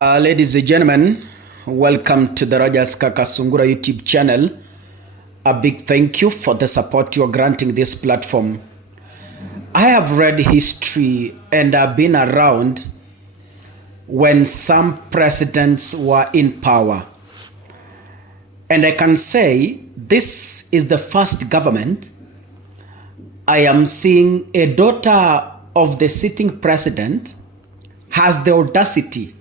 Ladies and gentlemen, welcome to the Rogers Kakasungura YouTube channel. A big thank you for the support you are granting this platform. I have read history and I've been around when some presidents were in power. And I can say this is the first government I am seeing a daughter of the sitting president has the audacity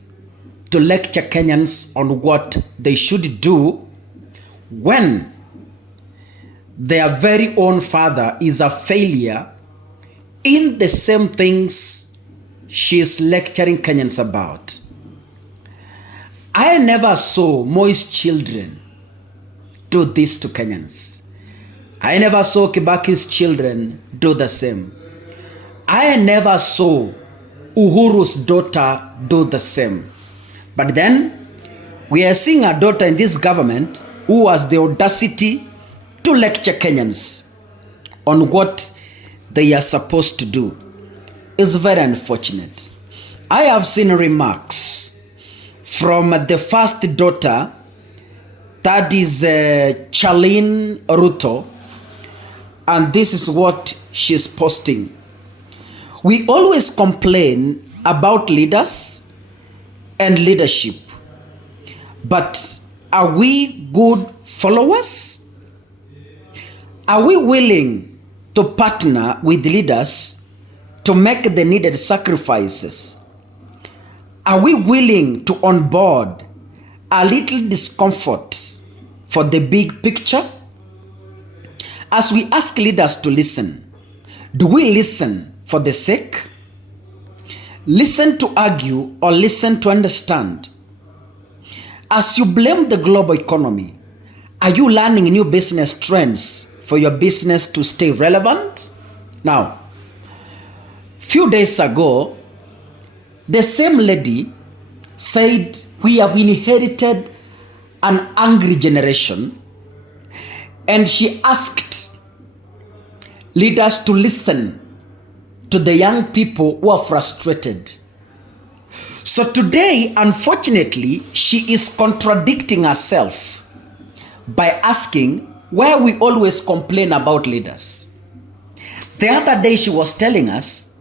to lecture Kenyans on what they should do when their very own father is a failure in the same things she is lecturing Kenyans about. I never saw Moi's children do this to Kenyans. I never saw Kibaki's children do the same. I never saw Uhuru's daughter do the same. But then, we are seeing a daughter in this government who has the audacity to lecture Kenyans on what they are supposed to do. It's very unfortunate. I have seen remarks from the first daughter, that is Charlene Ruto, and this is what she's posting. We always complain about leaders and leadership, but are we good followers? Are we willing to partner with leaders to make the needed sacrifices? Are we willing to onboard a little discomfort for the big picture? As we ask leaders to listen, do we listen for the sake? Listen to argue or listen to understand? As you blame the global economy, are you learning new business trends for your business to stay relevant? Now, few days ago, the same lady said we have inherited an angry generation, and she asked leaders to listen to the young people who are frustrated. So today, unfortunately, she is contradicting herself by asking why we always complain about leaders. The other day she was telling us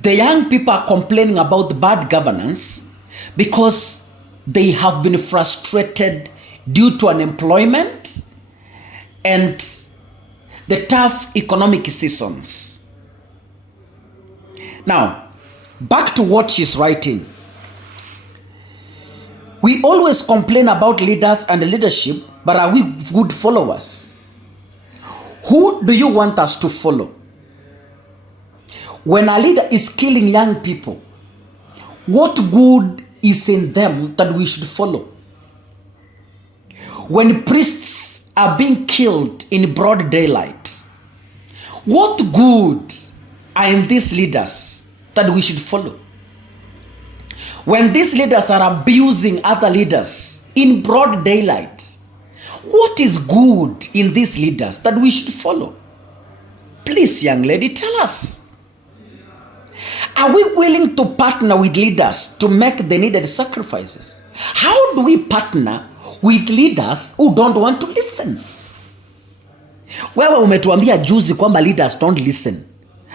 the young people are complaining about bad governance because they have been frustrated due to unemployment and the tough economic seasons. Now, back to what she's writing. We always complain about leaders and leadership, but are we good followers? Who do you want us to follow? When a leader is killing young people, what good is in them that we should follow? When priests are being killed in broad daylight, what good are in these leaders that we should follow? When these leaders are abusing other leaders in broad daylight, what is good in these leaders that we should follow? Please, young lady, tell us. Are we willing to partner with leaders to make the needed sacrifices? How do we partner with leaders who don't want to listen? Wewe umetuambia juzi kwamba leaders don't listen.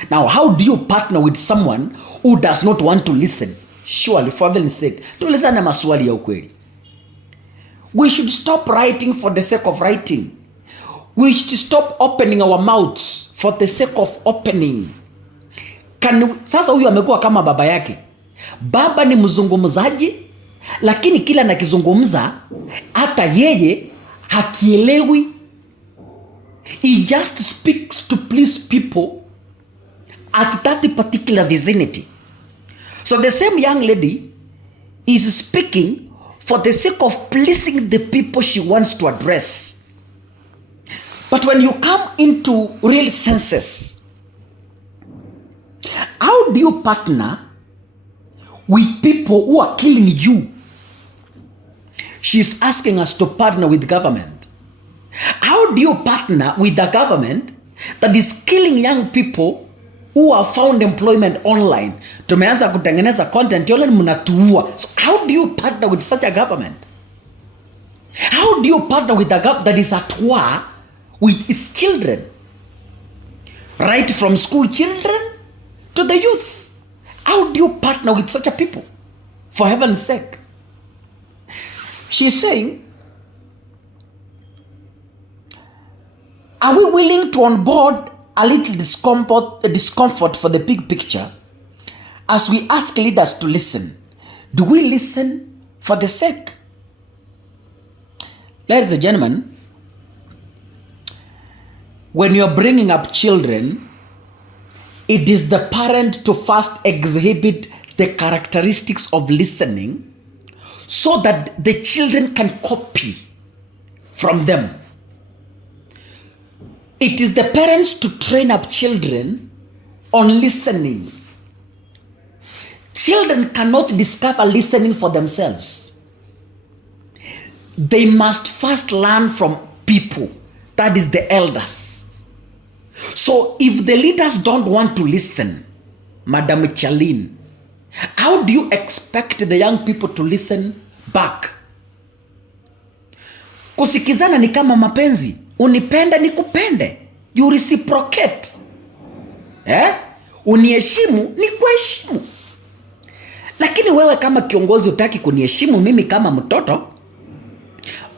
Now, how do you partner with someone who does not want to listen? Surely, for heaven's sake, tulizane maswali ya ukweli. We should stop writing for the sake of writing. We should stop opening our mouths for the sake of opening. Sasa huyu amekuwa kama baba yake. Baba ni mzungumzaji, lakini kila anakizungumza hata yeye hakielewi. He just speaks to please people at that particular vicinity. So the same young lady is speaking for the sake of pleasing the people she wants to address. But when you come into real senses, how do you partner with people who are killing you? She's asking us to partner with government. How do you partner with the government that is killing young people who have found employment online. Tumeanza kutengeneza content yole mnatuua. So how do you partner with such a government? How do you partner with a government that is at war with its children? Right from school children to the youth. How do you partner with such a people? For heaven's sake. She's saying, are we willing to onboard a little discomfort for the big picture as we ask leaders to listen? Do we listen for the sake? Ladies and gentlemen, when you're bringing up children, it is the parent to first exhibit the characteristics of listening so that the children can copy from them. It is the parents to train up children on listening. Children cannot discover listening for themselves. They must first learn from people, that is the elders. So if the leaders don't want to listen, Madam Charlene, how do you expect the young people to listen back? Kusikizana ni kama mapenzi. Unipende nikupende. You reciprocate. Uniheshimu ni kuheshimu. Lakini wewe kama kiongozi hutaki kuniheshimu mimi kama mtoto,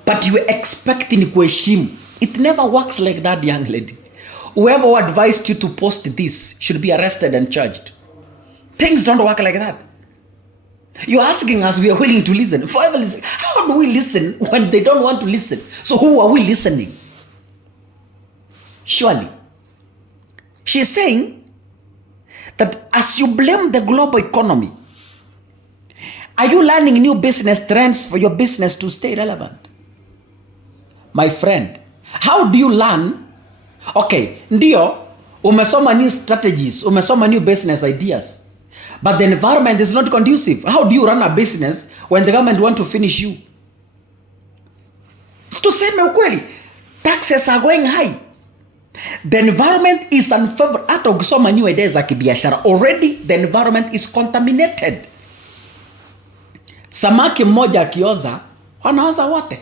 but you expect ni kuheshimu. It never works like that, young lady. Whoever advised you to post this should be arrested and charged. Things don't work like that. You're asking us, we are willing to listen. Forever listen. How do we listen when they don't want to listen? So who are we listening? Surely. She's saying that as you blame the global economy, are you learning new business trends for your business to stay relevant? My friend, how do you learn? Okay, ndio, umesoma new strategies, umesoma new business ideas, but the environment is not conducive. How do you run a business when the government want to finish you? Tuseme ukweli, taxes are going high. The environment is unfavorable. Hata ukisoma new ideas za kibiashara, already the environment is contaminated. Samaki mmoja akioza, wanaoza wote.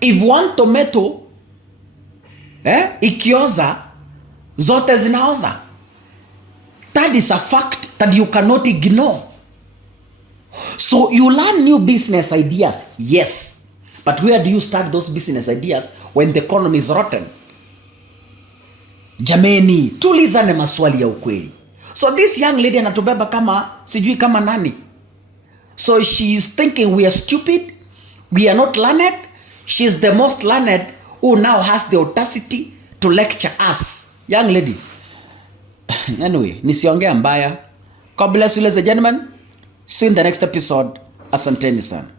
If one tomato ikioza, zote zinaoza. That is a fact that you cannot ignore. So you learn new business ideas, yes. But where do you start those business ideas when the economy is rotten? Jameni, tulizane maswali ya ukweli. So this young lady anatubeba kama, sijui kama nani. So she is thinking we are stupid, we are not learned. She is the most learned who now has the audacity to lecture us. Young lady. Anyway, nisiongea mbaya. God bless you, ladies and gentlemen. See you in the next episode. Asanteni sana.